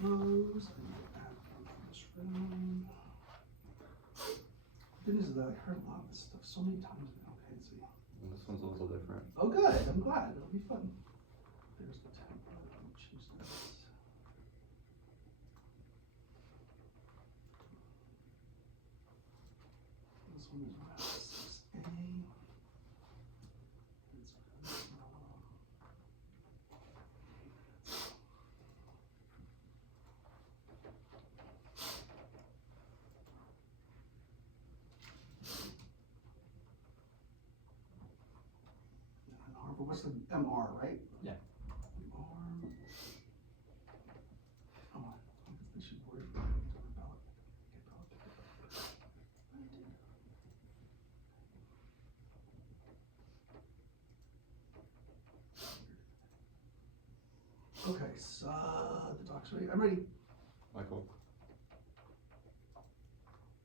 Flows. Goodness, I heard a lot of this stuff so many times now. Okay, let's see. This one's a little different. Oh, good. I'm glad. It'll be fun. There's the template. I'll choose this. This one is 6A. What's the MR, right? Yeah. MR. Oh, this should work. Okay, so the doc's ready. I'm ready. Michael.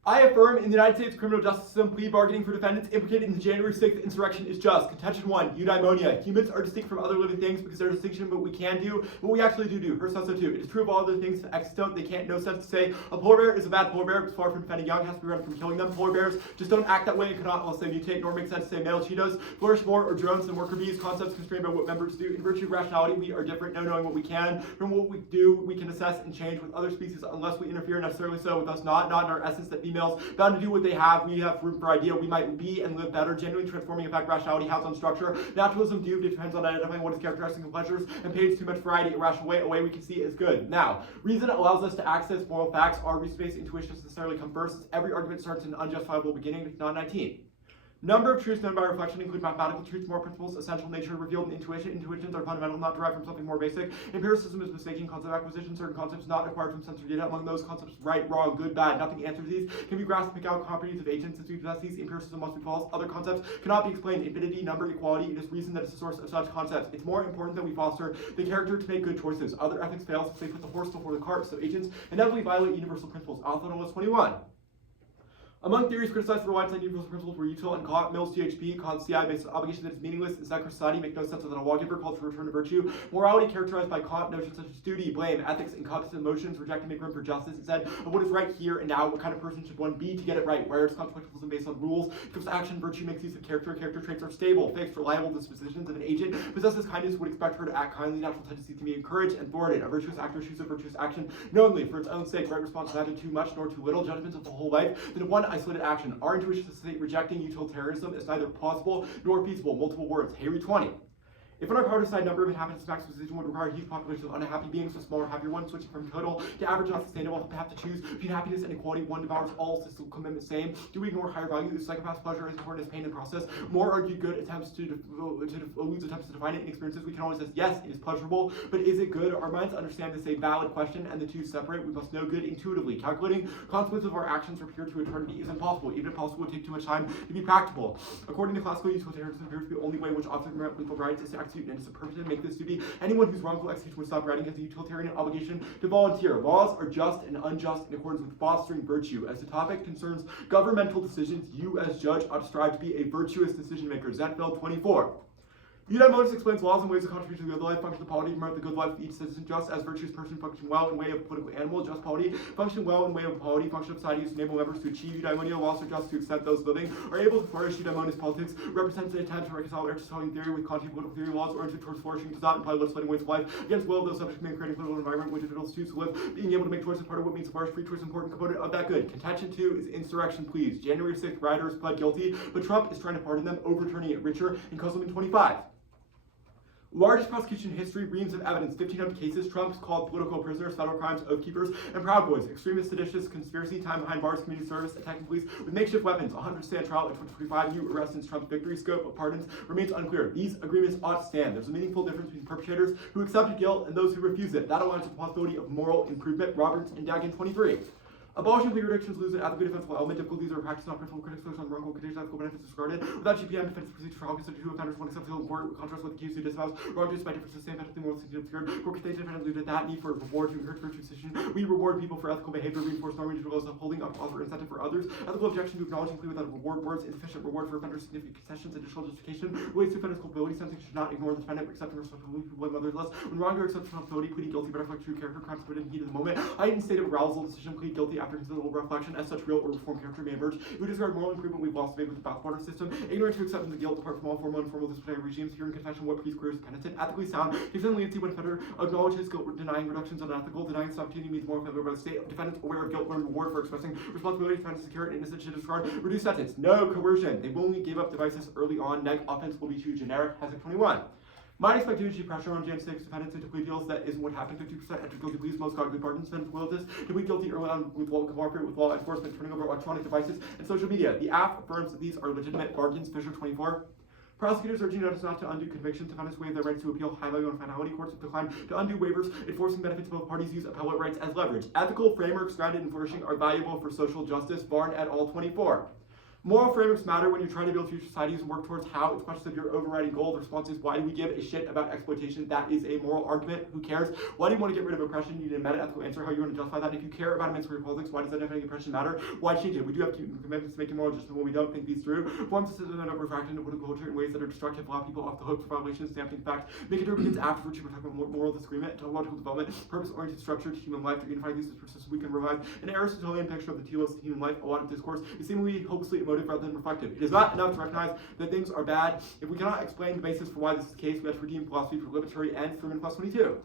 I affirm in the United States criminal justice system, plea bargaining for defendants implicated in the January 6th insurrection is just. Contention 1, Eudaimonia. Humans are distinct from other living things because they're a distinction, but we can do what we actually do. Hers says so too. It is true of all other things that exist don't. They can't, no sense to say a polar bear is a bad polar bear because far from defending young, has to be run from killing them. Polar bears just don't act that way and cannot, unless they mutate, nor make sense to say male cheetahs flourish more or drones than worker bees. Concepts constrained by what members do. In virtue of rationality, we are different, no knowing what we can. From what we do, we can assess and change with other species unless we interfere necessarily so with us not in our essence that females bound to do what they have. We have room for idea. We might be and live better. Genuinely transforming, in fact, rationality has on structure. Naturalism duped. It depends on identifying what is characteristic of pleasures and pains too much variety. Irrational way, a way we can see is good. Now, reason allows us to access moral facts. Our reason-based intuition doesn't necessarily come first. Every argument starts in an unjustifiable beginning, not 19. Number of truths known by reflection include mathematical truths, moral principles, essential nature revealed in intuition. Intuitions are fundamental, not derived from something more basic. Empiricism is mistaking concept acquisition. Certain concepts not acquired from sensory data. Among those concepts, right, wrong, good, bad, nothing answers these. Can be grasped, pick out properties of agents. Since we possess these, empiricism must be false. Other concepts cannot be explained. Infinity, number, equality. It is reason that is the source of such concepts. It's more important that we foster the character to make good choices. Other ethics fail since they put the horse before the cart. So agents inevitably violate universal principles. Alpha Notice 21. Among theories criticized for reliance on universal principles were Util and Kant, Mill's GHP, Kant's CI based on obligation that is meaningless, is that society make no sense without a lawgiver, called for return to virtue. Morality characterized by Kant, notions such as duty, blame, ethics, encompass emotions, reject and make room for justice, instead of what is right here and now, what kind of person should one be to get it right, whereas consequentialism based on rules, gives action, virtue makes use of character, character traits are stable, fixed, reliable dispositions of an agent, possesses kindness, would expect her to act kindly, natural tendencies can be encouraged and thwarted. A virtuous actor chooses a virtuous action knowingly, for its own sake, right response neither too much nor too little, judgments of the whole life, than one isolated action. Our intuition is rejecting utilitarianism is neither plausible nor feasible. Multiple words. Hayri 20. If in our power to decide number of inhabitants max position would require a huge population of unhappy beings to a smaller, happier one, switching from total to average not sustainable, have to choose between happiness and equality. One devours all, system commitment same. Do we ignore higher value? Is psychopath's pleasure as important as pain in the process? More argued good attempts to elude attempts to define it in experiences. We can always say, yes, it is pleasurable, but is it good? Our minds understand this a valid question, and the two separate. We must know good intuitively. Calculating consequences of our actions from here to eternity is impossible. Even if possible, it would take too much time to be practical. According to classical utilitarianism, appears to be the only way which offers lethal rights is to execute and is a purpose make this duty. Anyone whose wrongful execution would stop writing has a utilitarian obligation to volunteer. Laws are just and unjust in accordance with fostering virtue. As the topic concerns governmental decisions, you as judge ought to strive to be a virtuous decision maker. Zetfeld 24. Eudaimonia explains laws and ways of contribution to the good life, function of polity, promote the good life of each citizen, just as virtuous person function well in way of political animal, just polity, function well in way of polity, function of society is to enable members to achieve eudaimonia, laws are just to extent those living are able to flourish. Eudaimonia's politics represents an attempt to reconcile Aristotelian theory with Kantian political theory. Laws oriented towards flourishing does not imply legislating ways of life against will of those subjects, creating a political environment which individuals choose to live. Being able to make choices part of what means to flourish. Free choice is an important component of that good. Contention 2 is insurrection pleas. January 6th, rioters pled guilty, but Trump is trying to pardon them, overturning it. Richer and Kozelman 25. Largest prosecution in history, reams of evidence, 1,500 cases. Trump's called political prisoners, federal crimes, oath keepers, and Proud Boys. Extremist, seditious, conspiracy, time behind bars, community service, attacking police with makeshift weapons. 100 stand trial at 2025. New arrests since Trump's victory. Scope of pardons remains unclear. These agreements ought to stand. There's a meaningful difference between perpetrators who accepted guilt and those who refuse it. That aligns with the possibility of moral improvement. Roberts and Dagan 23. Abolishing plea restrictions lose an ethically defensible element. Difficulties are practiced not principal critics on wrongful conditions, ethical benefits disregarded. Without GPM, defense procedures for how constitutional offenders one acceptable in court, contrast with accused who disavows wrongdoers by differences, same ethically moral safety obscured. Court contains defendants lose that need for reward to encourage virtue decision. We reward people for ethical behavior, reinforce normative rules, upholding up offer incentive for others. Ethical objection to acknowledging plea without reward words, insufficient reward for offenders, significant concessions, additional justification. Relates to offenders' culpability, sentencing should not ignore the defendant, accepting responsibility for blame others less. When wrongdoer accepts responsibility, pleading guilty better reflect true character, crimes committed in heat of the moment. Heightened state of arousal, decision plead guilty after considerable reflection. As such, real or reformed character may emerge. If we disregard moral improvement, we've lost faith with the bathwater system. Ignorant to acceptance of guilt, apart from all formal and informal disciplinary regimes. Hearing confession, what priest clears penitent. Ethically sound, gives them leniency when offender acknowledges his guilt, denying reductions unethical. Denying this opportunity means moral failure by the state. Defendants aware of guilt, learn reward for expressing responsibility. Defendants secure and innocent should disregard. Reduce sentence. No coercion. They willingly gave up devices early on. Neg offense will be too generic. Hazard 21. Might expect to achieve pressure on Jan 6 defendants into plea deals. That isn't what happened. 50% entered guilty pleas, most cognitive pardons. Defendants will this to plead guilty early on with law, cooperate with law enforcement, turning over electronic devices and social media. The app affirms that these are legitimate bargains. Fisher 24. Prosecutors urging notice not to undo convictions. Defendants waive their rights to appeal high value and finality. Courts have declined to undo waivers. Enforcing benefits both parties use appellate rights as leverage. Ethical frameworks grounded in flourishing are valuable for social justice. Barn et al. 24. Moral frameworks matter when you're trying to build future societies and work towards how. It's questions of your overriding goal. The response is, why do we give a shit about exploitation? That is a moral argument. Who cares? Why do you want to get rid of oppression? You need a meta-ethical answer. How you want to justify that? If you care about emancipatory politics, why does that defending oppression matter? Why change it? We do have commitments to making moral justice when we don't think these through. Forms of citizen of refraction of political culture in ways that are destructive, allow people off the hook for violations, stamping facts, make it begins after virtue, protect moral disagreement, teleological development, purpose-oriented structure to human life, to unify these persons we can revive. An Aristotelian picture of the telos of human life, a lot of discourse is seemingly hopelessly emotive rather than reflective. It is not enough to recognize that things are bad. If we cannot explain the basis for why this is the case, we have to redeem philosophy for liberatory ends. Fruman plus 22.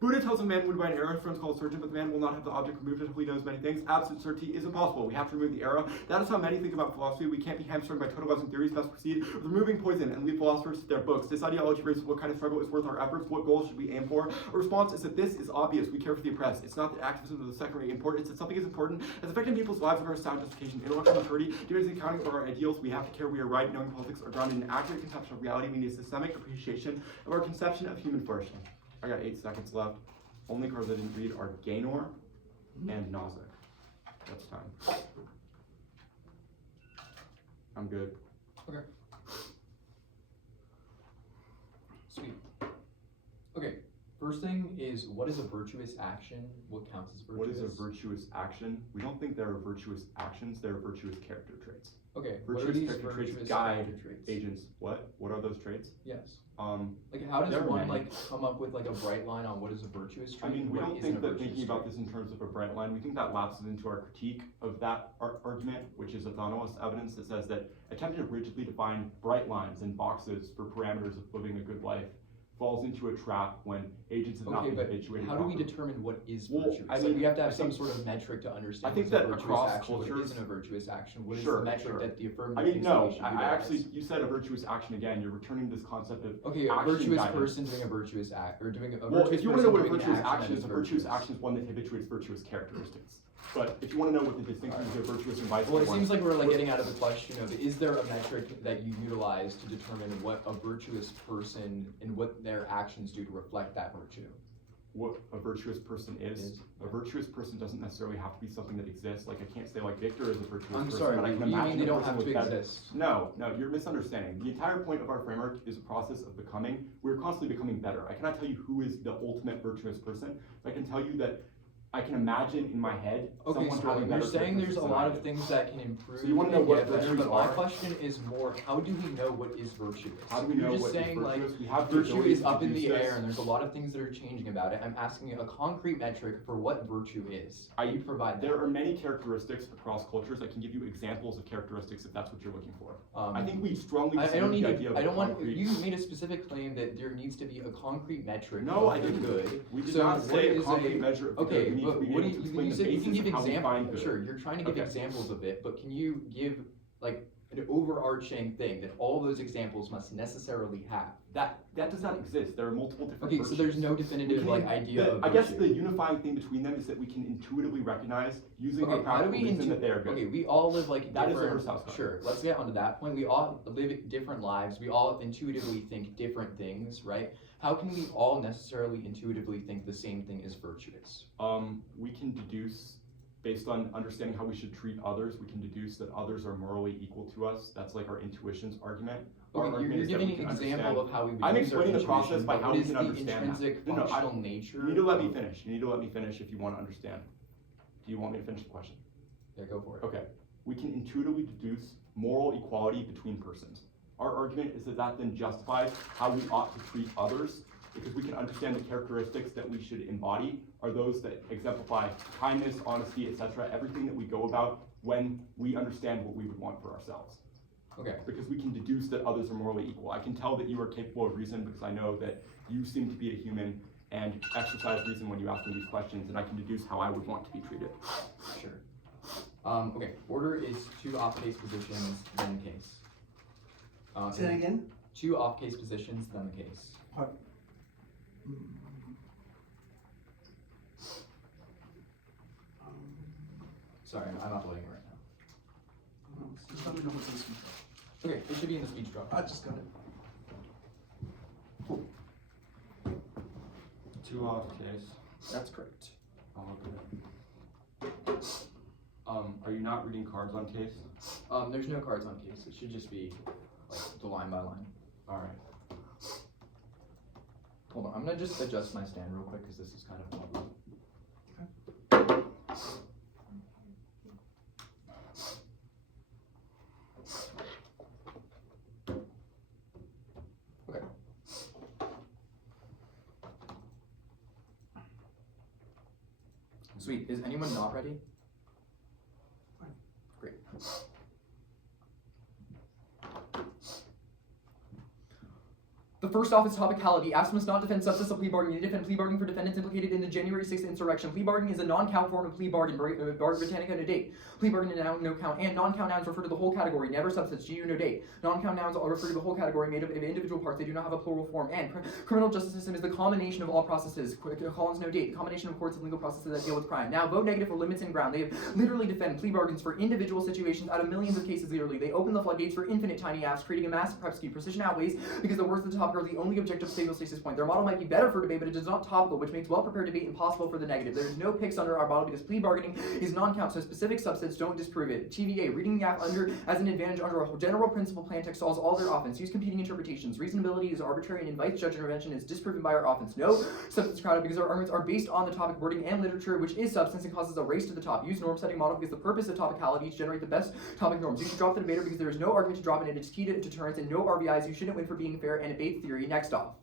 Buddha tells a man wounded by an arrow, friends call a surgeon, but the man will not have the object removed until he knows many things. Absolute certainty is impossible. We have to remove the arrow. That is how many think about philosophy. We can't be hamstrung by totalizing theories. Best proceed with removing poison and leave philosophers to their books. This ideology raises what kind of struggle is worth our efforts. What goals should we aim for? A response is that this is obvious. We care for the oppressed. It's not the activism of the secondary importance. It's that something is important as affecting people's lives of our sound justification, intellectual maturity, demanding accounting for our ideals. We have to care we are right. Knowing politics are grounded in an accurate conception of reality. We need a systemic appreciation of our conception of human flourishing. I got 8 seconds left. Only cards I didn't read are Gaynor and Nozick. That's time. I'm good. Okay. Sweet. Okay. First thing is, what is a virtuous action? What counts as virtuous? What is a virtuous action? We don't think there are virtuous actions. There are virtuous character traits. Okay. Virtuous what are these character virtuous traits guide character traits? agents. What are those traits? Yes. Like how does one many. come up with like a bright line on what is a virtuous trait? I mean, we what don't isn't think a that virtuous thinking about trait? this in terms of a bright line. We think that lapses into our critique of that argument, which is autonomous evidence that says that attempting to rigidly define bright lines and boxes for parameters of living a good life falls into a trap when agents have not been habituated. How do we determine what is Well, virtuous? I Like mean, we have to have I some think- sort of metric to understand. I think what's a that virtuous across action, what cultures- isn't a virtuous action. What is Sure, the metric sure. that the affirmative I mean, thinks no, we should I utilize? actually, you said a virtuous action again. You're returning this concept of Okay, a action virtuous guidance. person doing a virtuous act, or doing a Well, virtuous if you want to know what a person doing virtuous an action that is, a virtuous action is one that habituates virtuous characteristics. But if you want to know what the distinction between virtuous and vice Well, it one, seems like we're like getting out of the question of, is there a metric that you utilize to determine what a virtuous person and what their actions do to reflect that virtue? what a virtuous person is. A virtuous person doesn't necessarily have to be something that exists. Like I can't say like Victor is a virtuous person, sorry, but I what can do you imagine mean they a don't person have to with better- exist? No, you're misunderstanding. The entire point of our framework is a process of becoming. We're constantly becoming better. I cannot tell you who is the ultimate virtuous person, but I can tell you that I can imagine in my head Okay, someone so having you're better saying there's a characteristics than lot I of do. things that can improve So you wanna know and what get better, virtues but my are? question is more, how do we know what is virtuous? How do we You're know just what is saying like virtuous? We have the virtue ability is to up in the deduce air this. and there's a lot of things that are changing about it. I'm asking you a concrete metric for what virtue is. You provide that. There are many characteristics across cultures. I can give you examples of characteristics if that's what you're looking for. I think we strongly I disagree don't with need the to, idea of I don't want, concrete. you made a specific claim that there needs to be a concrete metric. No, of I the didn't. good. We did So not what say a is concrete measure of the Okay, good. We need but to be what able do to you, explain you the said you can basis give of how we find examples, good. sure, you're trying to give Okay. examples of it, but can you give like an overarching thing that all those examples must necessarily have? That does not exist. There are multiple different Okay, so there's no definitive like idea of I guess virtue. the unifying thing between them is that we can intuitively recognize using our Okay, how do practical we reason that they are good. Okay, we all live like That is a different. Hearst house. Sure, let's get onto that point. We all live different lives. We all intuitively think different things, right? How can we all necessarily intuitively think the same thing is virtuous? We can deduce based on understanding how we should treat others, we can deduce that others are morally equal to us. That's like our intuitions argument. Our Okay, argument you're is that giving we an can example understand. of how we would I'm use our explaining the process intuition, by but how what we is can the understand that. intrinsic No, functional nature? You need to let me finish. You need to let me finish if you want to understand. Do you want me to finish the question? Yeah, go for it. Okay. We can intuitively deduce moral equality between persons. Our argument is that that then justifies how we ought to treat others, because we can understand the characteristics that we should embody are those that exemplify kindness, honesty, etc., everything that we go about when we understand what we would want for ourselves. Okay. Because we can deduce that others are morally equal. I can tell that you are capable of reason because I know that you seem to be a human and exercise reason when you ask me these questions, and I can deduce how I would want to be treated. Sure. Okay, order is two off-case positions, then the case. Say that again? Two off-case positions, then the case. Sorry, I'm uploading it right now. Just let me know what's in the speech. Okay, it should be in the speech drop. I just got it. Two off case. That's correct. I'll look at it. Are you not reading cards on case? There's no cards on case. It should just be like the line by line. All right. Hold on, I'm gonna just adjust my stand real quick because this is kind of fun. Okay. Sweet. Is anyone not ready? Great. The first off is topicality. Absent must not defend substance of plea bargaining. They defend plea bargaining for defendants implicated in the January 6th insurrection. Plea bargaining is a non-count form of plea bargain. Britannica no date. Plea bargaining and noun no count. And non-count nouns refer to the whole category, never substance. GU no date. Non-count nouns all refer to the whole category made up of individual parts. They do not have a plural form. And criminal justice system is the combination of all processes. Collins no date. The combination of courts and legal processes that deal with crime. Now, vote negative for limits and ground. They have literally defend plea bargains for individual situations out of millions of cases yearly. They open the floodgates for infinite tiny apps, creating a massive prep scheme. Precision outweighs because the words at the top are the only objective stable stasis point. Their model might be better for debate, but it is not topical, which makes well-prepared debate impossible for the negative. There is no picks under our model because plea bargaining is non-count, so specific subsets don't disprove it. TVA, reading the app under as an advantage under a general principle plan text solves all their offense. Use competing interpretations. Reasonability is arbitrary and invites judge intervention is disproven by our offense. No substance crowded because our arguments are based on the topic wording and literature, which is substance and causes a race to the top. Use norm setting model because the purpose of topicality is to generate the best topic norms. You should drop the debater because there is no argument to drop in it. It's key to deterrence and no RBIs. You shouldn't win for being fair and debate theory. Next off.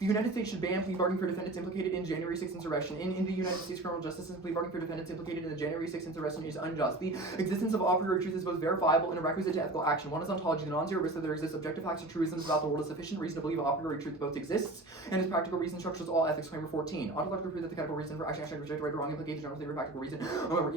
The United States should ban plea bargaining for defendants implicated in January 6th insurrection. In the United States criminal justice system, plea bargaining for defendants implicated in the January 6th insurrection is unjust. The existence of a priori truth is both verifiable and a requisite to ethical action. One is ontology, the non-zero risk that there exists objective facts or truisms about the world is sufficient reason to believe a priori truth both exists and is practical reason structures all ethics. Claimer 14. Ontological proof that the categorical reason for action reject right or wrong implicate the general theory of practical reason. However,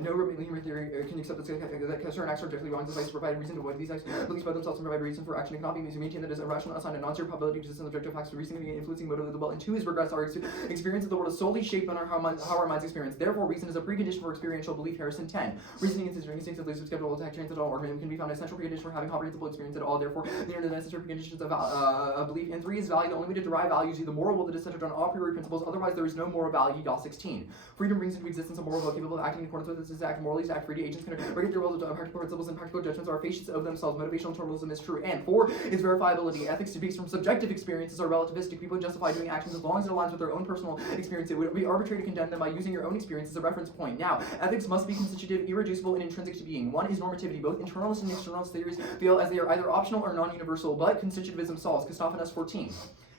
no human theory can accept that certain acts are objectively wrong. This to provide reason to avoid these acts, beliefs by themselves and provide reason for action. It cannot be maintained that is irrational, assign a non-zero probability to existence of objective facts for reasoning and influencing motive of the will. And two is regress. Our experience of the world is solely shaped on how our minds experience. Therefore, reason is a precondition for experiential belief. Harrison 10. Reasoning and instinctively skeptical attack trains at all argument can be found an essential precondition for having comprehensible experience at all. Therefore, they are the necessary preconditions of belief. And 3 is value. The only way to derive value is either moral will that is centered on a priori principles. Otherwise, there is no moral value. DOS 16. Freedom brings into existence a moral will capable of acting in accordance with this act. Morally, act free to agents can regulate their will to practical principles and practical judgments are facients of themselves. Motivational determinism is true. And 4 is verifiability. Ethics based from subjective experiences are relativistic. People justify doing actions as long as it aligns with their own personal experience. It would be arbitrary to condemn them by using your own experience as a reference point. Now, ethics must be constitutive, irreducible, and intrinsic to being. One is normativity. Both internalist and externalist theories feel as they are either optional or non-universal, but constitutivism solves. Constitutivism 14.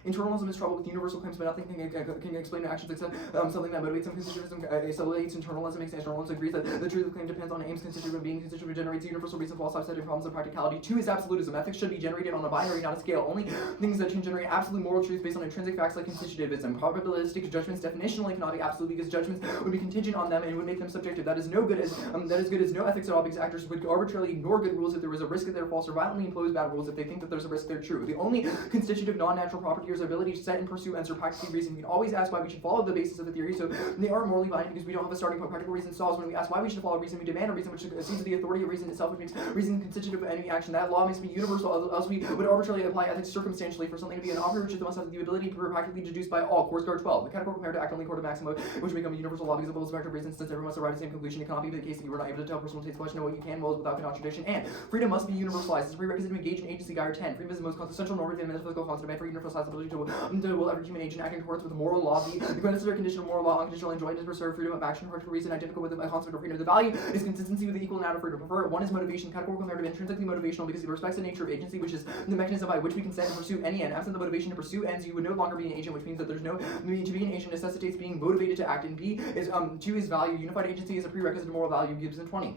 Internalism is trouble with universal claims, but nothing can explain actions except something that motivates them. Constitutivism assimilates internalism. Externalism agrees that the truth of claim depends on aims. Constitutive being constitutive generates a universal reason for all self-setting problems of practicality. 2 is absolutism. Ethics should be generated on a binary, not a scale. Only things that can generate absolute moral truth based on intrinsic facts like constitutivism. Probabilistic judgments definitionally cannot be absolute because judgments would be contingent on them and would make them subjective. That is no good as no ethics at all because actors would arbitrarily ignore good rules if there was a risk that they're false or violently impose bad rules if they think that there's a risk they're true. The only constitutive non-natural property is our ability to set and pursue ends or practically reason. We can always ask why we should follow the basis of the theory, so they aren't morally binding because we don't have a starting point. Practical reason stalls when we ask why we should follow reason. We demand a reason which seizes the authority of reason itself, which makes reason constitutive of any action. That law must be universal, else we would arbitrarily apply ethics circumstantially. For something to be an operator, which must have the ability to be practically deduced by all. Course Guard 12. The categorical comparative act only court of maximum, which become a universal law because of both of reason, since everyone must arrive at the same conclusion. It cannot be the case that you are not able to tell personal taste question, know what you can, well, without contradiction. And freedom must be universalized. It's a prerequisite to engage in agency. Guide 10. Freedom is the most essential normative and metaphysical concept. Demand for universalizability to will every human agent act in accordance with the moral law. The necessary condition of moral law, unconditional enjoyment is preserved freedom of action, practical reason, identical with the concept of freedom. The value is consistency with the equal amount of freedom. Prefer one is motivation, categorical comparative, intrinsically motivational because it respects the nature of agency, which is the mechanism by which we consent and pursue any end. Absent the motivation to pursue ends, you would no longer be an agent, which means that there's no to be an agent necessitates being motivated to act. And B is 2 is value. Unified agency is a prerequisite to moral value. Gives in 20.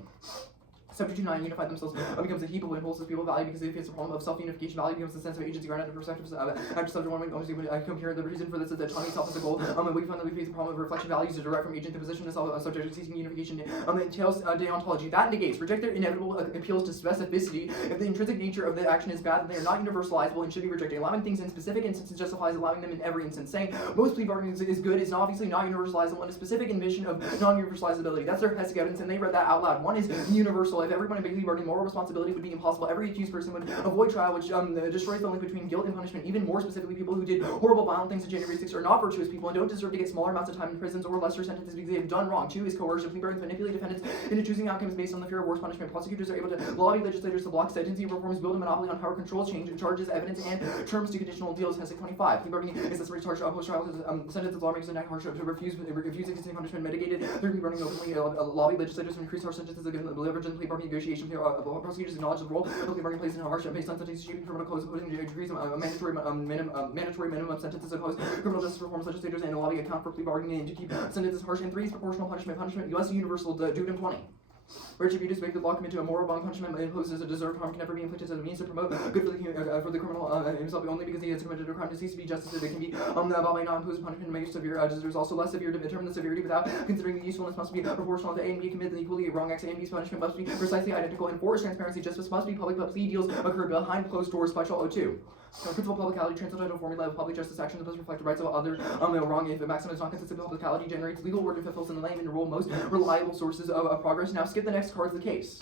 Subject to 9, unified themselves becomes a heap of impulses people value because they face a problem of self-unification. Value becomes the sense of agency granted the perspectives after subject 1 I come here. The reason for this is that autonomy itself is a goal. And we find that we face a problem of reflection values are direct from agent to position of subject seeking unification. Entails deontology. That negates. Reject their inevitable appeals to specificity. If the intrinsic nature of the action is bad, then they are not universalizable and should be rejected. Allowing things in specific instances justifies allowing them in every instance. Saying most plea bargaining is good is obviously not universalizable and a specific envision of non-universalizability. That's their Hessic evidence, and they read that out loud. 1 is universal. If everyone in plea bargaining moral responsibility would be impossible. Every accused person would avoid trial, which destroys the link between guilt and punishment. Even more specifically, people who did horrible, violent things in January 6th are not virtuous people and don't deserve to get smaller amounts of time in prisons or lesser sentences because they have done wrong. 2 is coercion. Plea bargains manipulate defendants into choosing outcomes based on the fear of worse punishment. Prosecutors are able to lobby legislators to block sentencing reforms, build a monopoly on power control, change charges, evidence, and terms to conditional deals. Hessic 25. Plea bargaining is necessary to charge post-trial sentences. Lawmakers enact harsh to refuse existing punishment mitigated. 3 plea bargaining openly lobby legislators to increase harsh sentences given the leverage in plea bargaining negotiation. Prosecutors acknowledge the role of plea bargaining plays in harsh based on sentences shaping criminal codes, opposing degrees of mandatory minimum sentences opposed criminal justice reforms. Legislators and lobby account for plea bargaining to keep sentences harsh. And 3 is proportional punishment. Punishment universal. Do it in 20. Virtue abuse make the law commit to a moral wrong punishment imposed a deserved harm can never be inflicted as a means to promote good for the criminal himself only because he has committed a crime to cease to be justice. It can be about by not imposed punishment make severe. There's also less severe to determine the severity without considering the usefulness must be proportional to A and B commit the equally wrong acts. A and B's punishment must be precisely identical. And 4 is transparency. Justice must be public, but plea deals occur behind closed doors. Special 02. Principle topicality, transcendental formula of public justice actions must reflect the rights of others. Wrong if a maximum is not consistent with topicality generates legal word if it fills in the lame and rule most reliable sources of progress. Now skip the next card of the case.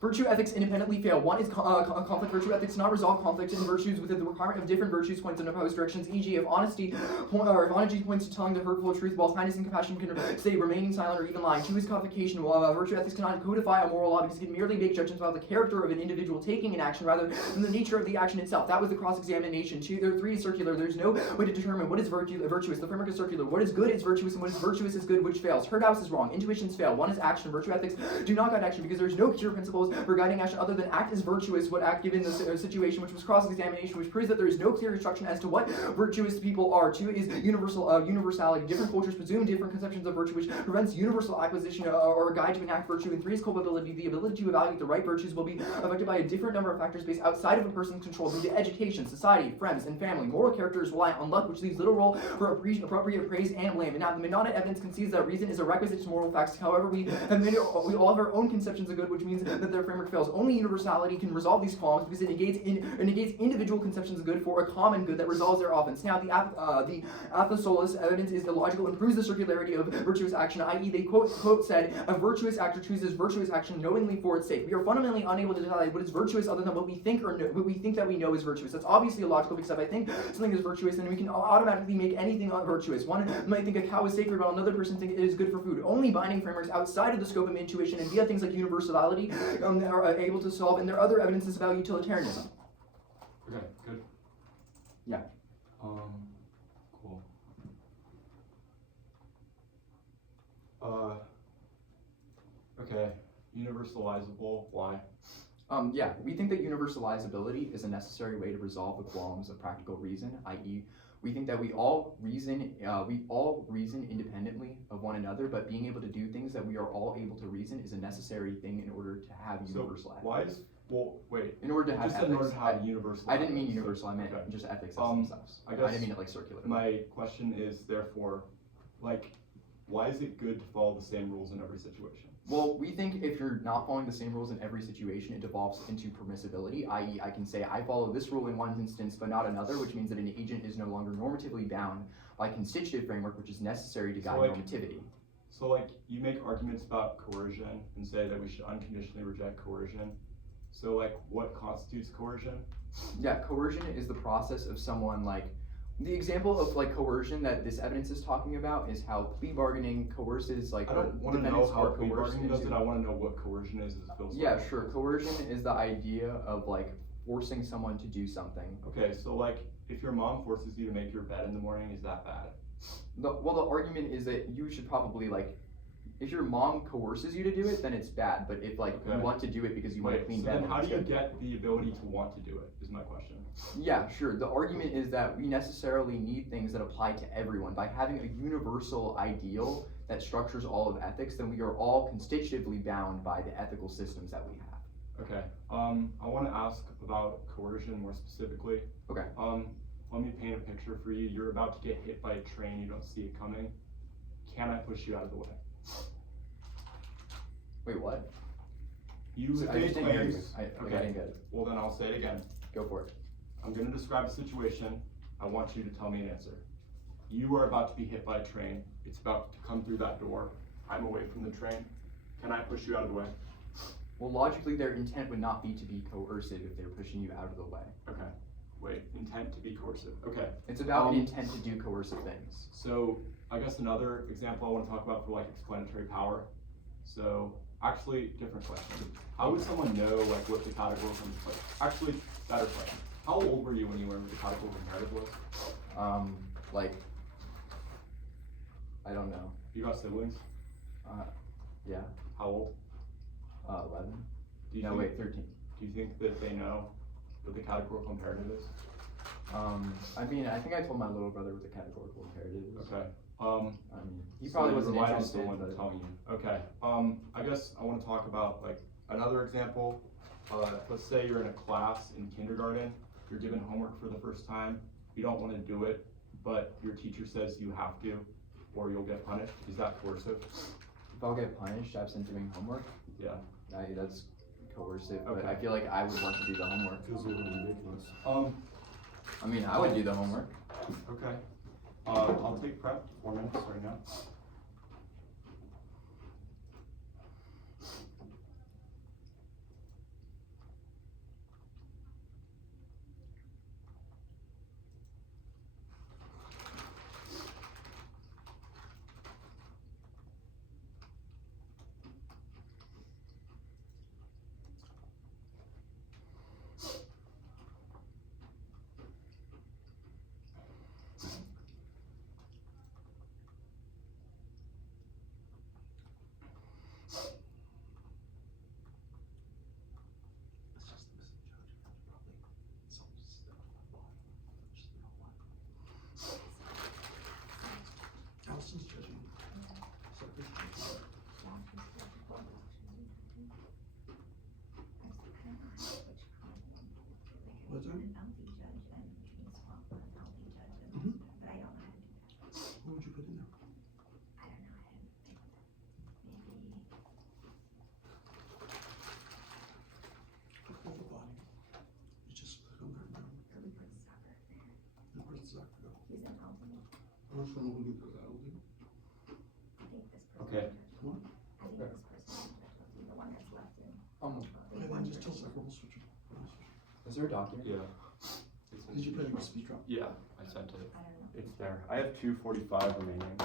Virtue ethics independently fail. 1 is conflict. Virtue ethics not resolve conflict in virtues within the requirement of different virtues points in opposed directions. E.g., if honesty points to telling the hurtful truth, while kindness and compassion can say remaining silent or even lying. 2 is codification. While virtue ethics cannot codify a moral law because it can merely make judgments about the character of an individual taking an action rather than the nature of the action itself. That was the cross-examination. 3 is circular. There's no way to determine what is virtuous. The framework is circular. What is good is virtuous, and what is virtuous is good, which fails. Herdhouse is wrong. Intuitions fail. 1 is action. Virtue ethics do not guide action because there's no clear principles for guiding action other than act is virtuous, what act given the situation, which was cross-examination, which proves that there is no clear instruction as to what virtuous people are. 2 is universality. Different cultures presume different conceptions of virtue, which prevents universal acquisition or a guide to enact virtue. And 3 is culpability. The ability to evaluate the right virtues will be affected by a different number of factors based outside of a person's control due to education, society, friends, and family. Moral characters rely on luck, which leaves little role for appropriate praise and blame. And now the Mennonite evidence concedes that reason is a requisite to moral facts. However, we all have our own conceptions of good, which means that their framework fails. Only universality can resolve these qualms because it negates individual conceptions of good for a common good that resolves their offense. Now, the Athosolus evidence is illogical and proves the circularity of virtuous action, i.e., they quote said, a virtuous actor chooses virtuous action knowingly for its sake. We are fundamentally unable to decide what is virtuous other than what we think what we think that we know is virtuous. That's obviously illogical because if I think something is virtuous, then we can automatically make anything virtuous. One might think a cow is sacred, while another person thinks it is good for food. Only binding frameworks outside of the scope of intuition and via things like universality are able to solve, and there are other evidences about utilitarianism. Okay, good. Yeah. Cool. Okay, universalizable, why? Yeah, we think that universalizability is a necessary way to resolve the qualms of practical reason, i.e., we think that we all reason independently of one another, but being able to do things that we are all able to reason is a necessary thing in order to have universal ethics. Why is, well, wait. In order to have ethics. In order to have universal I didn't mean universal, I meant just ethics as themselves. I didn't mean it like circular. My question is, therefore, like, why is it good to follow the same rules in every situation? Well, we think if you're not following the same rules in every situation, it devolves into permissibility, i.e. I can say I follow this rule in one instance but not another, which means that an agent is no longer normatively bound by constitutive framework, which is necessary to guide normativity. So like you make arguments about coercion and say that we should unconditionally reject coercion. So like what constitutes coercion? Yeah, coercion is the process of someone like, the example of like coercion that this evidence is talking about is how plea bargaining coerces like I don't want to know how plea bargaining does it. I want to know what coercion is as a philosophy. Yeah, sure. Coercion is the idea of like forcing someone to do something. Okay, so like if your mom forces you to make your bed in the morning, is that bad? Well, the argument is that you should probably like, if your mom coerces you to do it, then it's bad. But if like you want to do it because you want to clean bed, then how do you get the ability to want to do it? Is my question. Yeah, sure. The argument is that we necessarily need things that apply to everyone. By having a universal ideal that structures all of ethics, then we are all constitutively bound by the ethical systems that we have. Okay. I want to ask about coercion more specifically. Okay. Let me paint a picture for you. You're about to get hit by a train. You don't see it coming. Can I push you out of the way? Wait, what? You So I just didn't hear you. I didn't get it. Well, then I'll say it again. Go for it. I'm going to describe a situation. I want you to tell me an answer. You are about to be hit by a train. It's about to come through that door. I'm away from the train. Can I push you out of the way? Well, logically, their intent would not be to be coercive if they're pushing you out of the way. Okay. Wait, intent to be coercive. Okay. It's about an intent to do coercive things. So I guess another example I want to talk about for like explanatory power. So actually, different question. How would someone know like what the categorical like? Actually, better question. How old were you when you learned what the categorical imperative was? Like, I don't know. You got siblings? Yeah. How old? 11. Do you No, think, wait, 13. Do you think that they know what the categorical imperative is? I mean, I think I told my little brother what the categorical imperative is. Okay. I mean, he probably wasn't interested. Someone telling you. Okay. I guess I want to talk about like another example. Let's say you're in a class in kindergarten. You're given homework for the first time. You don't want to do it, but your teacher says you have to, or you'll get punished. Is that coercive? If I'll get punished absent doing homework, Yeah. That's coercive. Okay. But I feel like I would want to do the homework. Feels a little ridiculous. I mean, I would do the homework. Okay. I'll take prep 4 minutes right now. It's just the misjudgment, probably some stuff. Just no one. Allison's judging. So this is- What's that? Mhm. What would you put in there? Click on the body. You just click on that now. And where's the soccer go? I don't know who did that. Okay. What? Okay, then just tell soccer, we'll switch it. Is there a document? Yeah. Did you put your speed drop? Yeah, I sent it. It's there. I have 245 remaining.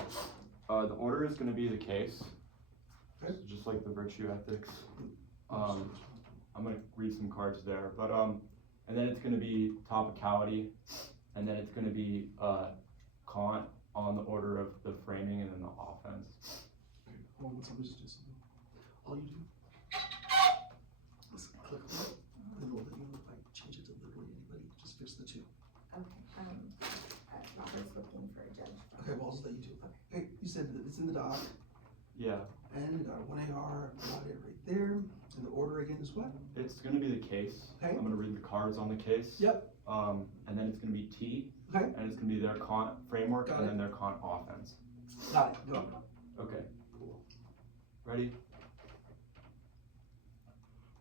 The order is going to be the case. Okay. So just like the virtue ethics. I'm going to read some cards there, but and then it's going to be topicality, and then it's going to be Kant on the order of the framing and then the offense. Okay, hold on, let's just do something. All you do is click on it, and then let you like change it to literally anybody. Just fix the two. Robert's looking for a judge. Okay, well, I'll just let you do it. Okay, you said that it's in the doc, Yeah. and 1AR, got it right there. And the order again is what? It's going to be the case. Okay. I'm going to read the cards on the case. Yep. And then it's going to be T. Okay. And it's going to be their Kant framework Got and it. then their Kant offense. Got it. Go. Okay. Ready?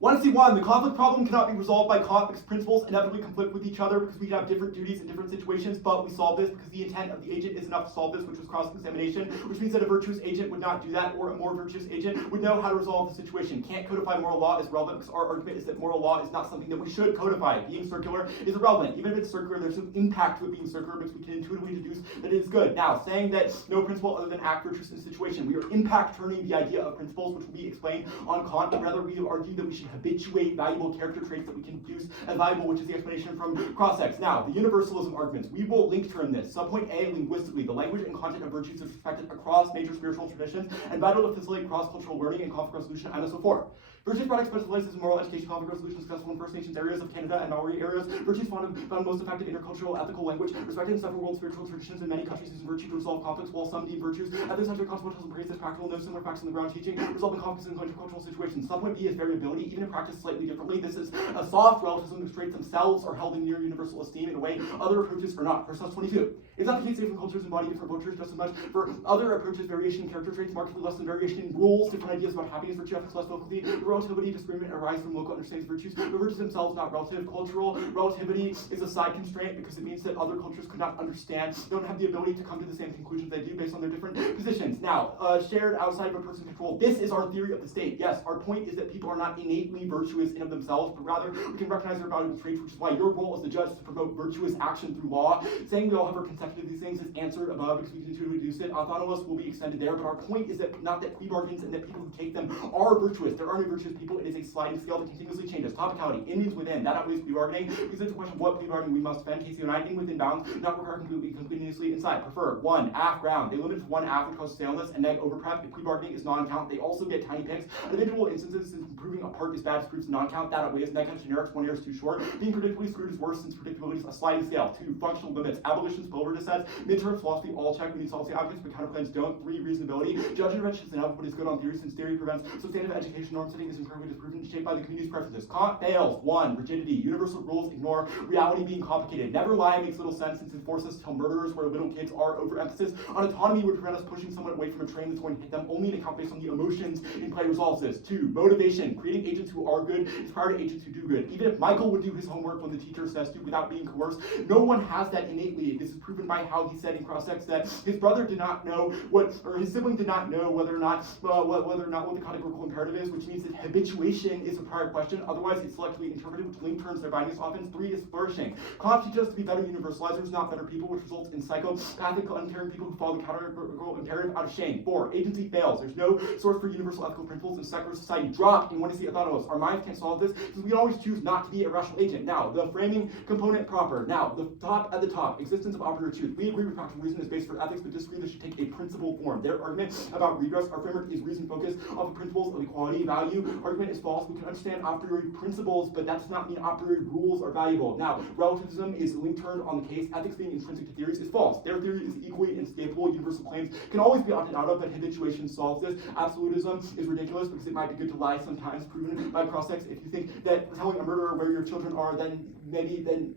1C1, the conflict problem cannot be resolved by Kant because principles inevitably conflict with each other because we have different duties in different situations, but we solve this because the intent of the agent is enough to solve this, which was cross-examination, which means that a virtuous agent would not do that, or a more virtuous agent would know how to resolve the situation. Can't codify moral law is relevant because our argument is that moral law is not something that we should codify. Being circular is irrelevant. Even if it's circular, there's some impact to it being circular because we can intuitively deduce that it is good. Now, saying that no principle other than act virtuous in a situation, we are impact turning the idea of principles, which will be explained on Kant, but rather we argue that we should habituate valuable character traits that we can deduce as valuable, which is the explanation from Cross-X. Now, the universalism arguments. We will link term this. Subpoint A, linguistically, the language and content of virtues is respected across major spiritual traditions and vital to facilitate cross-cultural learning and conflict resolution, and so forth. Virtues product specializes in moral education, conflict resolution, successful in First Nations areas of Canada and Maori areas. Virtues found most effective intercultural ethical language, respected in several world spiritual traditions in many countries using virtue to resolve conflicts, while some deem virtues at this time consequential and praise as practical, no similar facts on the ground teaching, resolving conflicts in intercultural situations. Subpoint B is variability, even in practice slightly differently. This is a soft relativism whose traits themselves are held in near universal esteem in a way other approaches are not. Verse 22. It's not the case that different cultures embody different virtues just as much. For other approaches, variation in character traits, markedly less than variation in rules, different ideas about happiness, virtue, ethics, less locality, relativity, disagreement arise from local understandings of virtues. The virtues themselves not relative. Cultural relativity is a side constraint because it means that other cultures could not understand, don't have the ability to come to the same conclusions they do based on their different positions. Now, shared outside of a person's control. This is our theory of the state. Yes, our point is that people are not innately virtuous in of themselves, but rather we can recognize their valuable traits, which is why your role as the judge is to promote virtuous action through law. Saying we all have our conception of these things is answered above because we can intuitively deduce it. Autonomous will be extended there, but our point is that not that plea bargains and that people who take them are virtuous. There are no virtuous people. It is a sliding scale that continuously changes. Topicality, in means within. That outweighs plea bargaining because it's a question of what plea bargaining we must defend. KC09, in within bounds, not require completely continuously inside. Prefer 1, AF ground. They limit to 1 AF, which causes staleness, and neg overprep. If plea bargaining is non-count, they also get tiny picks. In individual instances, since proving a part is bad, proves non-count. That outweighs neg generics. 1 year is too short. Being predictably screwed is worse since predictability is a sliding scale. 2, functional limits. Abolitions, spillover sets. Midterm philosophy all check. We need solvency objects, but counterclaims don't. 3, reasonability. Judge intervention is enough, but is good on theory since theory prevents substantive education. Norm setting is empirically disproven, shaped by the community's preferences. Kant fails. 1, rigidity. Universal rules ignore reality being complicated. Never lie makes little sense since it forces us to tell murderers where little kids are. Overemphasis on autonomy would prevent us pushing someone away from a train that's going to hit them. Only an account based on the emotions in play resolves this. 2, motivation. Creating agents who are good is prior to agents who do good. Even if Michael would do his homework when the teacher says to without being coerced, no one has that innately. This is proven by how he said in Cross-X that his brother did not know what, or his sibling did not know whether or not what the categorical imperative is, which means that habituation is a prior question. Otherwise, it's selectively interpreted, which link turns their bindings often. 3 is flourishing. Kant teaches us to be better universalizers, not better people, which results in psychopathic, uncaring people who follow the categorical imperative out of shame. 4, agency fails. There's no source for universal ethical principles in secular society. Drop in 1C autonomous. Our minds can't solve this because we can always choose not to be a rational agent. Now, the framing component proper. Now, the top at the top, existence of operative truth. We agree with practical reason is based for ethics, but disagree that should take a principled form. Their argument about regress, our framework is reason focused on the principles of equality, value. Argument is false. We can understand a priori principles, but that does not mean a priori rules are valuable. Now, relativism is link turned on the case. Ethics being intrinsic to theories is false. Their theory is equally inescapable. Universal claims can always be opted out of, but habituation solves this. Absolutism is ridiculous because it might be good to lie sometimes, proven by Cross-X. If you think that telling a murderer where your children are, then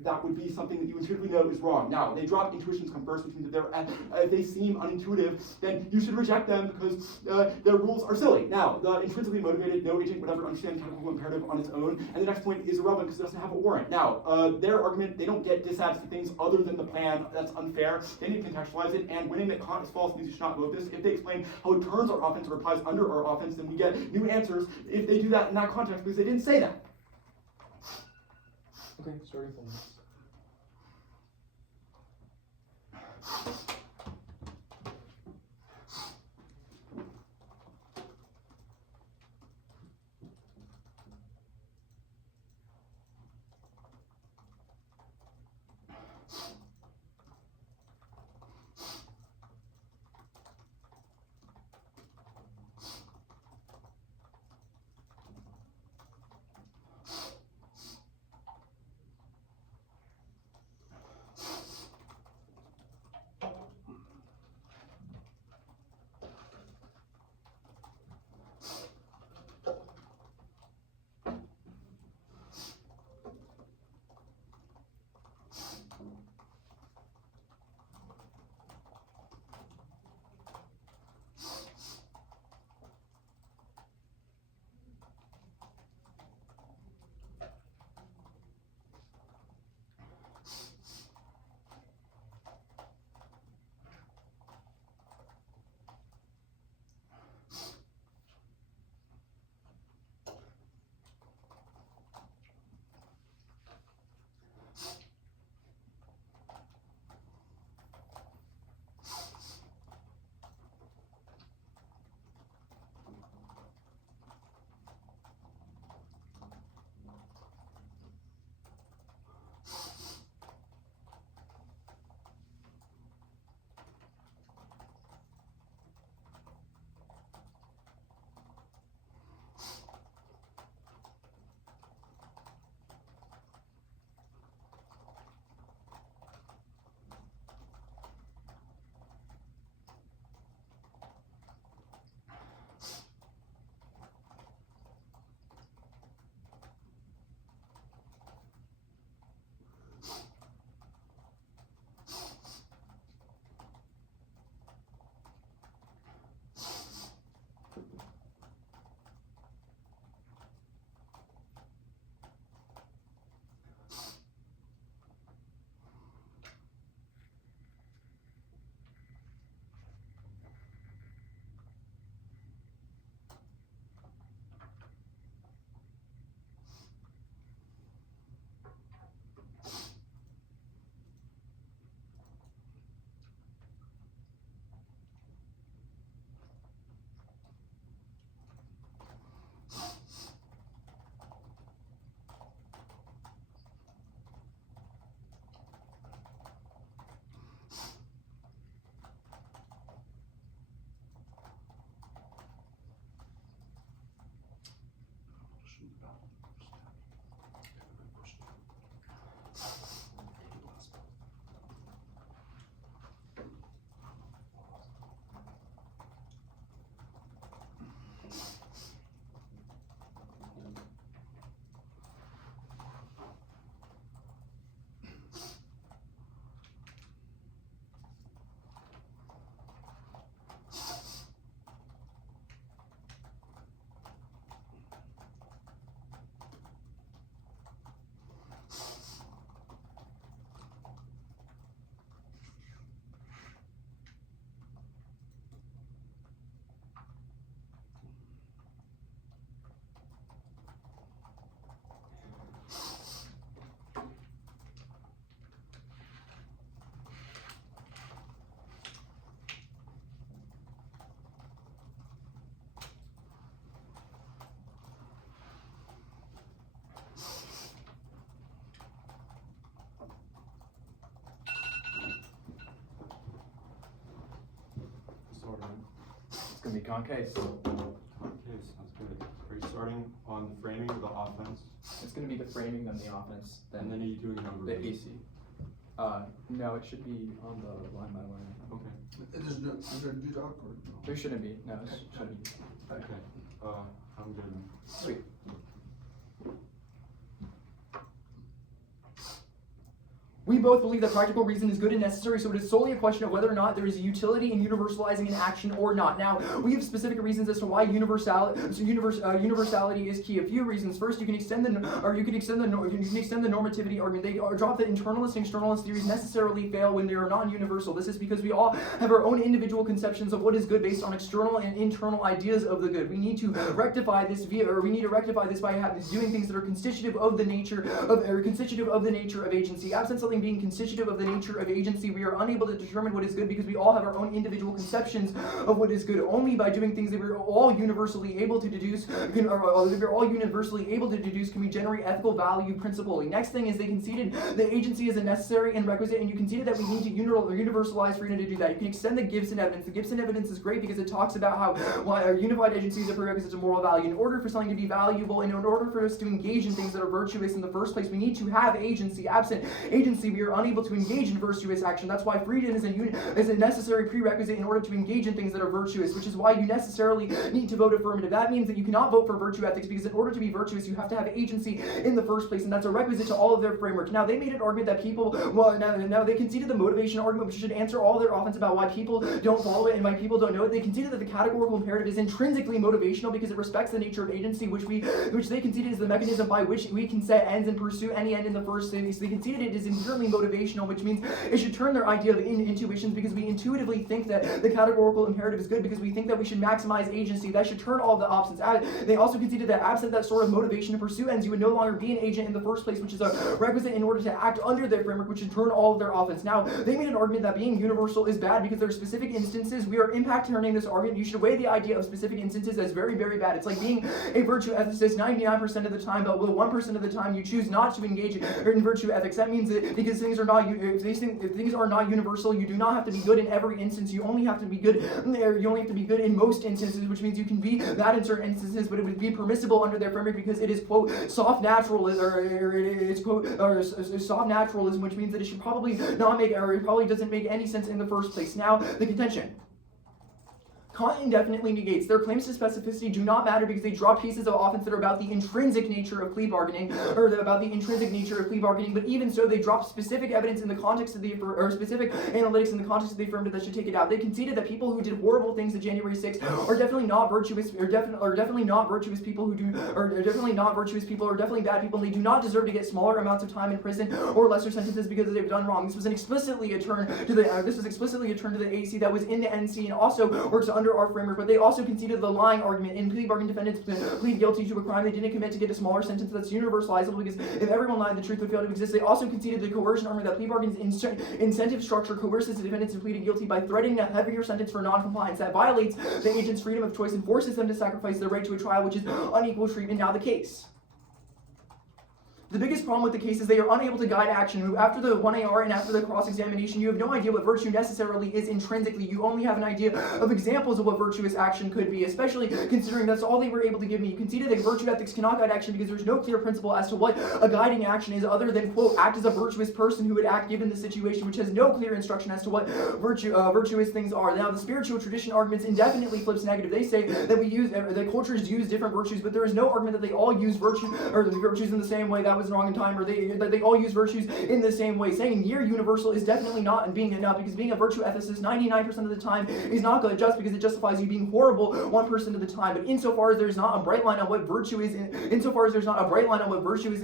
that would be something that you intuitively know is wrong. Now, they drop intuitions come first, which means that if they seem unintuitive, then you should reject them because their rules are silly. Now, the intrinsically motivated, no agent would ever understand categorical imperative on its own, and the next point is irrelevant because it doesn't have a warrant. Now, their argument, they don't get disadds to things other than the plan. That's unfair. They need to contextualize it, and winning that Kant is false means you should not vote this. If they explain how it turns our offense or applies under our offense, then we get new answers if they do that in that context because they didn't say that. Okay, starting from this. gonna be con case. Okay, sounds good. Are you starting on the framing or the offense? It's gonna be the framing, then the offense, then And then are you doing number the B? AC. No, it should be on the line by line. Okay. Is there a new doc or no? There shouldn't be. No, it shouldn't be. Okay. I'm good. Sweet. We both believe that practical reason is good and necessary, so it is solely a question of whether or not there is a utility in universalizing an action or not. Now, we have specific reasons as to why universality is key. A few reasons. First, you can extend the normativity argument. They drop that internalist and externalist theories necessarily fail when they are non-universal. This is because we all have our own individual conceptions of what is good based on external and internal ideas of the good. We need to rectify this by doing things that are constitutive of the nature of agency. Absent something being constitutive of the nature of agency, we are unable to determine what is good because we all have our own individual conceptions of what is good. Only by doing things that we're all universally able to deduce can we generate ethical value principally. Next thing is they conceded that agency is a necessary and requisite, and you conceded that we need to universalize freedom to do that. You can extend the Gibson evidence. The Gibson evidence is great because it talks about how unified agency is a prerequisite to moral value. In order for something to be valuable, and in order for us to engage in things that are virtuous in the first place, we need to have agency. Absent agency, we are unable to engage in virtuous action. That's why freedom is a necessary prerequisite in order to engage in things that are virtuous, which is why you necessarily need to vote affirmative. That means that you cannot vote for virtue ethics because in order to be virtuous, you have to have agency in the first place, and that's a requisite to all of their framework. Now, they made an argument that now they conceded the motivation argument, which should answer all their offense about why people don't follow it and why people don't know it. They conceded that the categorical imperative is intrinsically motivational because it respects the nature of agency, which they conceded is the mechanism by which we can set ends and pursue any end in the first place. They conceded it is inherently motivational, which means it should turn their idea of intuitions because we intuitively think that the categorical imperative is good because we think that we should maximize agency. That should turn all of the options out. They also conceded that absent that sort of motivation to pursue ends, you would no longer be an agent in the first place, which is a requisite in order to act under their framework, which should turn all of their offense. Now, they made an argument that being universal is bad because there are specific instances. We are impact turning this argument. You should weigh the idea of specific instances as very, very bad. It's like being a virtue ethicist 99% of the time, but will 1% of the time you choose not to engage in virtue ethics. That means that because things are not universal, you do not have to be good in every instance. You only have to be good in most instances, which means you can be bad in certain instances, but it would be permissible under their framework because it is quote soft naturalism, soft naturalism, which means that it should probably not make, or it probably doesn't make any sense in the first place. Now, the contention. Kant indefinitely negates. Their claims to specificity do not matter because they draw pieces of offense that are about the intrinsic nature of plea bargaining, but even so, they drop specific evidence in the context of specific analytics in the context of the affirmative that should take it out. They conceded that people who did horrible things at January 6th are definitely not virtuous, or definitely not virtuous people who do, or definitely not virtuous people, or definitely bad people, and they do not deserve to get smaller amounts of time in prison or lesser sentences because they've done wrong. This was explicitly a turn to the AC that was in the NC and also works under our framework, but they also conceded the lying argument. In plea bargain, defendants plead guilty to a crime they didn't commit to get a smaller sentence that's universalizable because if everyone lied, the truth would fail to exist. They also conceded the coercion argument that plea bargain's incentive structure coerces the defendants in pleading guilty by threatening a heavier sentence for non-compliance. That violates the agent's freedom of choice and forces them to sacrifice their right to a trial, which is unequal treatment. Now the case. The biggest problem with the case is they are unable to guide action. After the 1AR and after the cross-examination, you have no idea what virtue necessarily is intrinsically. You only have an idea of examples of what virtuous action could be, especially considering that's all they were able to give me. You conceded that virtue ethics cannot guide action because there's no clear principle as to what a guiding action is other than, quote, act as a virtuous person who would act given the situation, which has no clear instruction as to what virtuous things are. Now, the spiritual tradition arguments indefinitely flips negative. They say that cultures use different virtues, but there is no argument that they all use virtues in the same way. That was wrong in time, or that they all use virtues in the same way. Saying near universal is definitely not being enough because being a virtue ethicist 99% of the time is not good just because it justifies you being horrible 1% of the time. But insofar as there's not a bright line on what virtue is, in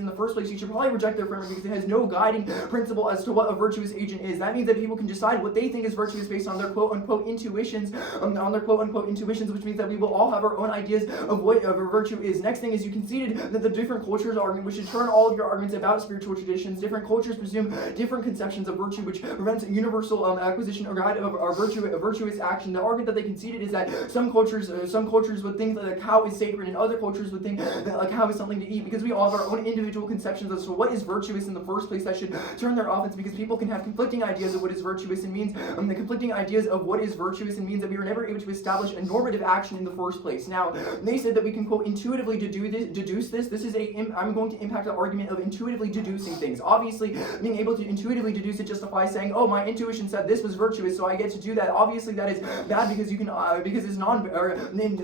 the first place, you should probably reject their framework because it has no guiding principle as to what a virtuous agent is. That means that people can decide what they think is virtuous based on their quote-unquote intuitions, which means that we will all have our own ideas of what a virtue is. Next thing is you conceded that the different cultures argument, which should turn all all of your arguments about spiritual traditions. Different cultures presume different conceptions of virtue, which prevents universal acquisition or guide of our virtuous action. The argument that they conceded is that some cultures would think that a cow is sacred, and other cultures would think that a cow is something to eat, because we all have our own individual conceptions as to what is virtuous in the first place. That should turn their offense, because people can have conflicting ideas of what is virtuous and means the conflicting ideas of what is virtuous and means that we were never able to establish a normative action in the first place. Now, they said that we can, quote, intuitively deduce this. This is I'm going to impact the argument of intuitively deducing things. Obviously, being able to intuitively deduce it justifies saying, oh, my intuition said this was virtuous, so I get to do that. Obviously, that is bad, because you can because it's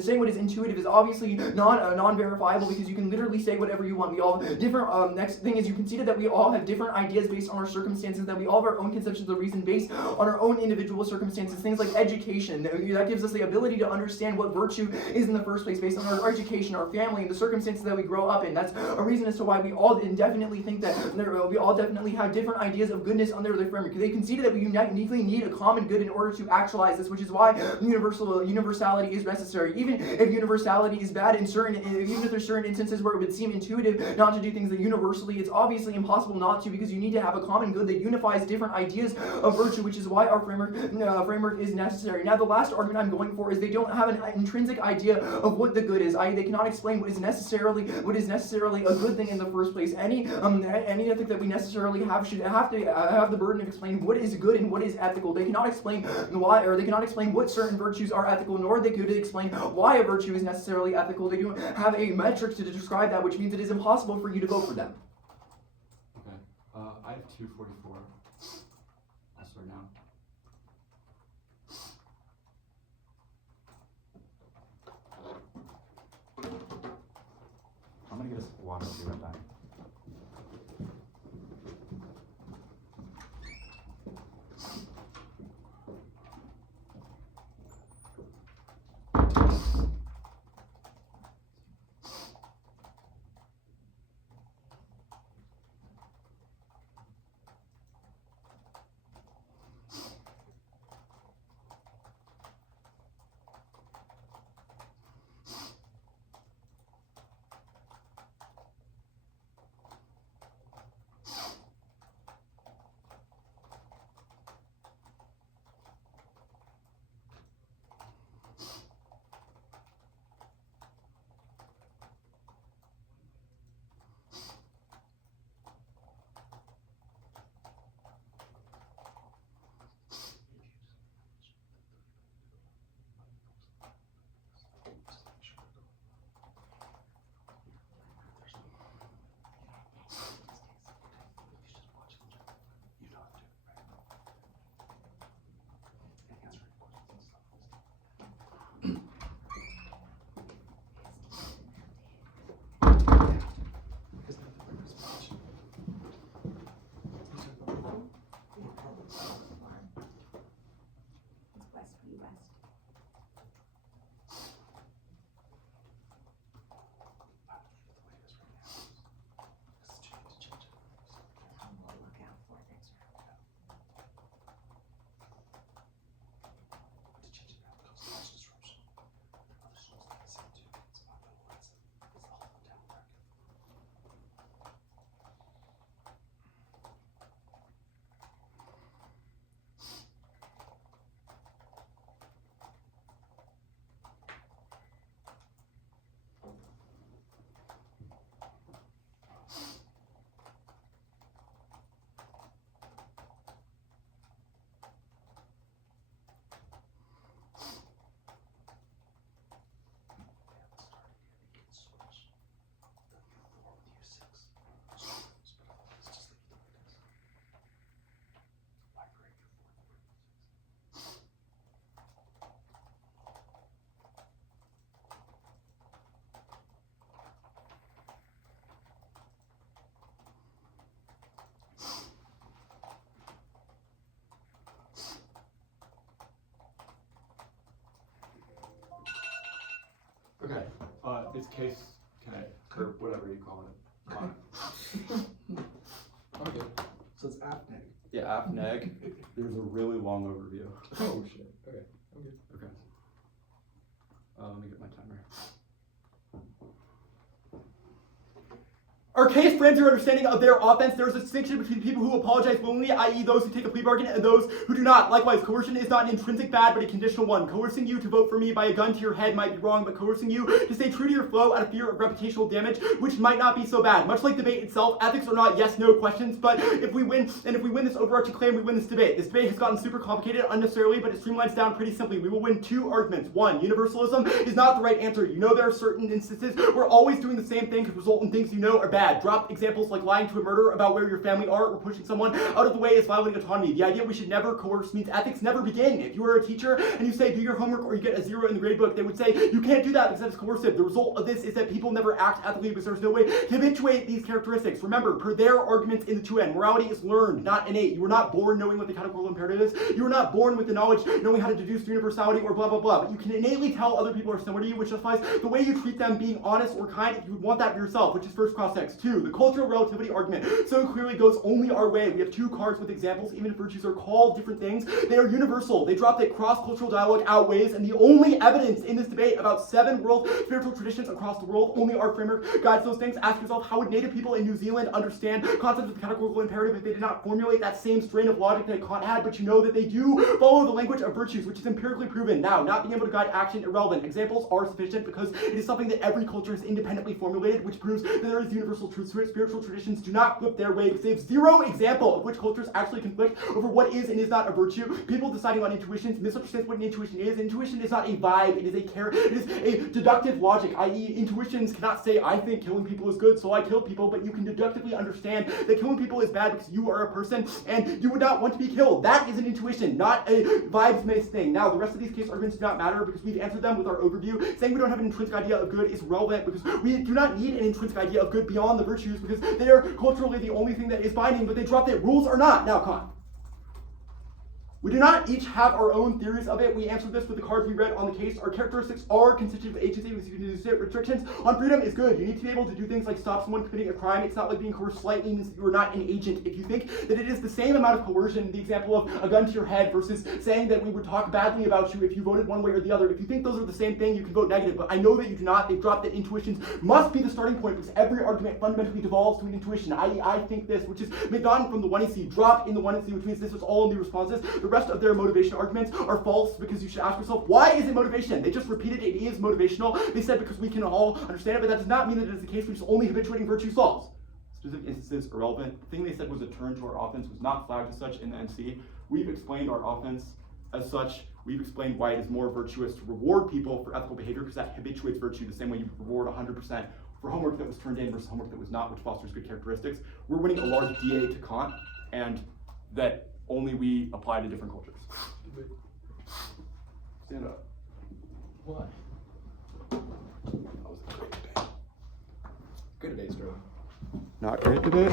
saying what is intuitive is obviously non-verifiable, because you can literally say whatever you want. We all have different. Next thing is, you conceded that we all have different ideas based on our circumstances, that we all have our own conceptions of reason based on our own individual circumstances. Things like education, that gives us the ability to understand what virtue is in the first place based on our education, our family, and the circumstances that we grow up in. That's a reason as to why we all indefinitely think that we all definitely have different ideas of goodness under their framework. They conceded that we uniquely need a common good in order to actualize this, which is why universality is necessary. Even if universality is bad even if there's certain instances where it would seem intuitive not to do things that universally, it's obviously impossible not to, because you need to have a common good that unifies different ideas of virtue, which is why our framework is necessary. Now, the last argument I'm going for is they don't have an intrinsic idea of what the good is. They cannot explain what is necessarily a good thing in the first place. Any ethic that we necessarily have should have to have the burden of explaining what is good and what is ethical. They cannot explain why, or they cannot explain what certain virtues are ethical, nor they could explain why a virtue is necessarily ethical. They don't have a metric to describe that, which means it is impossible for you to vote for them. Okay. I have 244. I'll start now. I'm gonna get us water to right back. Okay, it's case K, or whatever you call it. Okay. So it's apneg. Yeah, apneg. There's a really long overview. Oh shit. Okay. Okay. Let me get my timer. Our case frames your understanding of their offense. There is a distinction between people who apologize willingly, i.e. those who take a plea bargain, and those who do not. Likewise, coercion is not an intrinsic bad, but a conditional one. Coercing you to vote for me by a gun to your head might be wrong, but coercing you to stay true to your flow out of fear of reputational damage, which might not be so bad. Much like debate itself, ethics are not yes-no questions, but if we win this overarching claim, we win this debate. This debate has gotten super complicated unnecessarily, but it streamlines down pretty simply. We will win 2 arguments. 1, universalism is not the right answer. You know there are certain instances where always doing the same thing could result in things you know are bad. Drop examples like lying to a murderer about where your family are or pushing someone out of the way is violating autonomy. The idea we should never coerce means ethics never begin. If you are a teacher and you say do your homework or you get a 0 in the grade book, they would say you can't do that because that's coercive. The result of this is that people never act ethically because there's no way to habituate these characteristics. Remember, per their arguments in the 2N, morality is learned, not innate. You were not born knowing what the categorical imperative is. You were not born with the knowledge knowing how to deduce universality or blah blah blah. But you can innately tell other people are similar to you, which justifies the way you treat them being honest or kind if you would want that for yourself, which is first cross text. 2, the cultural relativity argument so clearly goes only our way. We have 2 cards with examples. Even if virtues are called different things, they are universal. They drop that cross-cultural dialogue outweighs, and the only evidence in this debate about 7 world spiritual traditions across the world, only our framework guides those things. Ask yourself, how would native people in New Zealand understand concepts of the categorical imperative if they did not formulate that same strain of logic that Kant had? But you know that they do follow the language of virtues, which is empirically proven. Now, not being able to guide action, irrelevant. Examples are sufficient because it is something that every culture has independently formulated, which proves that there is universal truth to it. Spiritual traditions do not flip their way because they have 0 example of which cultures actually conflict over what is and is not a virtue. People deciding on intuitions misunderstand what an intuition is. Intuition is not a vibe, it is it is a deductive logic, i.e. intuitions cannot say, I think killing people is good, so I kill people, but you can deductively understand that killing people is bad because you are a person and you would not want to be killed. That is an intuition, not a vibes-based thing. Now, the rest of these case arguments do not matter because we've answered them with our overview. Saying we don't have an intrinsic idea of good is relevant because we do not need an intrinsic idea of good beyond the virtues because they are culturally the only thing that is binding, but they drop that rules are not. Now, Kant. We do not each have our own theories of it. We answered this with the cards we read on the case. Our characteristics are constitutive agency. Restrictions on freedom is good. You need to be able to do things like stop someone committing a crime. It's not like being coerced slightly means that you are not an agent. If you think that it is the same amount of coercion, the example of a gun to your head versus saying that we would talk badly about you if you voted one way or the other, if you think those are the same thing, you can vote negative. But I know that you do not. They've dropped that intuitions must be the starting point because every argument fundamentally devolves to an intuition. I think this, which is McDonald from the 1AC, drop in the 1AC, which means this is all new responses. The rest of their motivation arguments are false because you should ask yourself, why is it motivation? They just repeated it is motivational. They said because we can all understand it, but that does not mean that it is the case which is only habituating virtue solves. Specific instances irrelevant. The thing they said was a turn to our offense was not flagged as such in the NC. We've explained our offense as such. We've explained why it is more virtuous to reward people for ethical behavior because that habituates virtue the same way you reward 100% for homework that was turned in versus homework that was not, which fosters good characteristics. We're winning a large DA to Kant, and that only we apply to different cultures. Stand up. Why? That was a great debate. Good debate, Stroh. Not great debate.